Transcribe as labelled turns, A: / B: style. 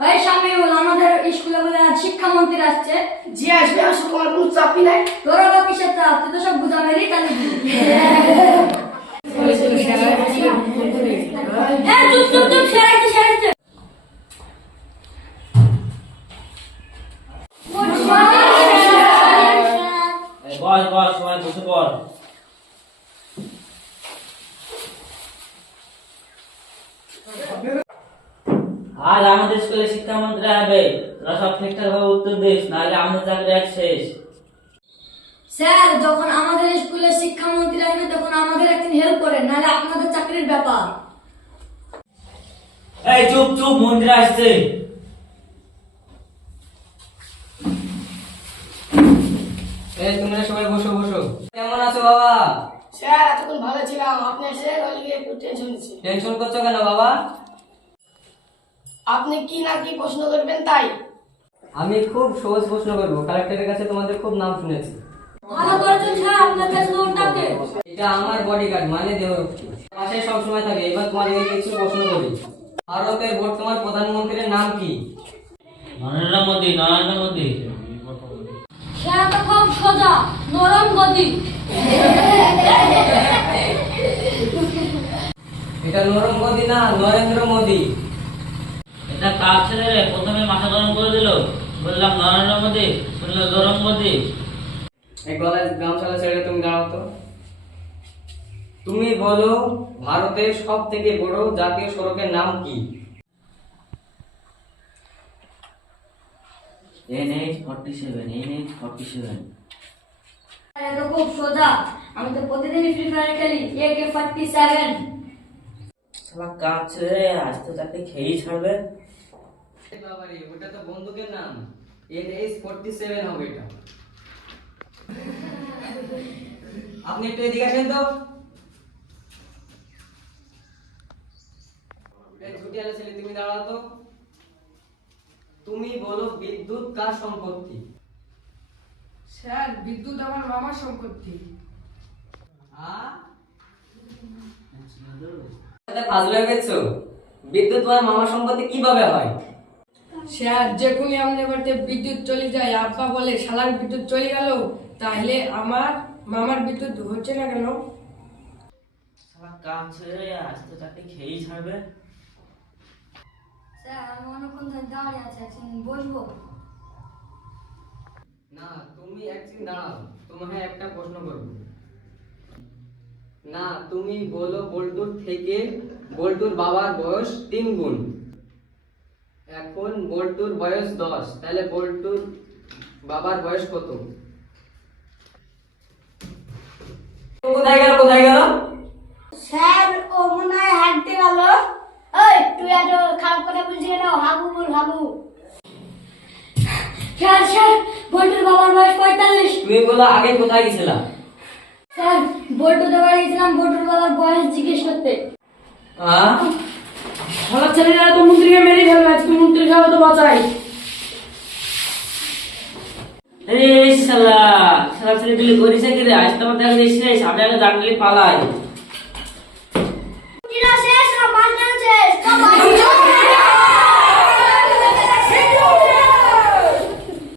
A: ভাই শামিউল আমাদের স্কুলে বলে আজ শিক্ষামন্ত্রী আসছে।
B: যে আসবে আসুক তোমার কোনো চাপই নাই।
A: তোরা বা কিসের চাপ? তুই তো সব বুঝা মেরি তাহলে হ্যাঁ চুপ চুপ চুপ সেরাইতে সেরাইতে
C: বস বস সবাই বসে পড়। আজ আমাদের স্কুলে শিক্ষামন্ত্রী হবে তোরা সব ঠিকঠাক ভাবে উত্তর দিস নাহলে আমাদের চাকরি আজ শেষ।
A: স্যার যখন আমাদের স্কুলে শিক্ষামন্ত্রী আসবে তখন আমাদের একদিন হেল্প করেন নাহলে আপনাদের চাকরির ব্যাপার।
C: এই চুপ চুপ মন্ত্রী আসছে।
D: এই তোমরা সবাই বসো বসো। কেমন আছো বাবা?
B: স্যার এতক্ষণ ভালো ছিলাম। আপনি একটু টেনশন
D: টেনশন করছ কেন বাবা?
B: আপনি কি না কি প্রশ্ন করবেন তাই?
D: আমি খুব সহজ প্রশ্ন করব কালেক্টরের কাছে তোমাদের খুব নাম শুনেছি।
A: ভালো করেছেন স্যার আপনার কাছে কোনটাকে
D: এটা আমার বডিগার্ড মানে দেহরক্ষী। পাশে সবসময় থাকে এবার তোমাদের কিছু প্রশ্ন করি। ভারতের বর্তমান প্রধানমন্ত্রীর নাম কি?
C: নরেন্দ্র মোদী নরেন্দ্র মোদী।
A: স্যার তো খুব সোজা নরম গদি
D: এটা না নরেন্দ্র মোদী।
C: এটা ছেলে রে প্রথমে মাথা গরম করে দিল? বললাম নরেন্দ্র মোদী। শুনলো গরম মোদী।
D: এই গলায় গামছালা ছেড়ে তুমি দাঁড়াও তো। তুমি বলো ভারতের সব থেকে বড় জাতীয় সড়কের নাম কি?
C: N H forty seven N H forty seven
A: তো খুব সোজা। আমি তো প্রতিদিনই ফ্রি ফায়ার খেলি একে ফর্টি সেভেন
C: শালা কার ছেলে রে আজ তো চাকরি খেয়েই ছাড়বে?
D: বাবারে ওটা তো বন্দুকের নাম। এনএস ফোরটি সেভেন হবে এটা। আপনি একটু এদিকে আসেন তো। এই ছুটিয়ালা ছেলে তুমি দাঁড়াও তো। তুমি বলো বিদ্যুৎ কার সম্পত্তি?
B: স্যার বিদ্যুৎ আমার মামার সম্পত্তি।
D: ফাজল হয়ে গেছো বিদ্যুৎ তোমার মামার সম্পত্তি কীভাবে হয়?
E: স্যার যে কোনো আমাদের বাড়িতে বিদ্যুৎ চলে যায় আব্বা বলে শালার বিদ্যুৎ চলে গেল তাহলে আমার মামার বিদ্যুৎ হচ্ছে না কেন?
C: শালা কার ছেলে রে আজ তো চাকরি খেয়েই ছাড়বে।
A: স্যার আমি অনেকক্ষণ ধরে দাঁড়িয়ে আছি একদিন বসবো?
D: না তুমি একদিন দাঁড়াও তোমাকে একটা প্রশ্ন করব। না তুমি বলো বল্টুর থেকে বল্টুর বাবার বয়স তিন গুণ। এখন বল্টুর বয়স দশ তাহলে বল্টুর বাবার বয়স কত? কোথায় গেল কোথায় গেল?
B: স্যার ও মনে হয় হাঁটতে গেল। ওই তুই এত খারাপ কথা বলছিস কেন? হাগু বল হাগু
A: স্যার স্যার বল্টুর বাবার বয়স পঁয়তাল্লিশ।
D: তুমি বলো আগে কোথায় গেছিলা
A: স্যার গেছিলাম বল্টুর বাবার বয়স জিজ্ঞেস করতে।
D: আহ?
E: ছেলেরা তো মন্ত্রীকে মেরে খাওয়া তো বাঁচাই
C: আরে শালা ছেলে পেলে কি রে? আজ তোমার দেখা শেষ আমি আগে জানলে পালাই।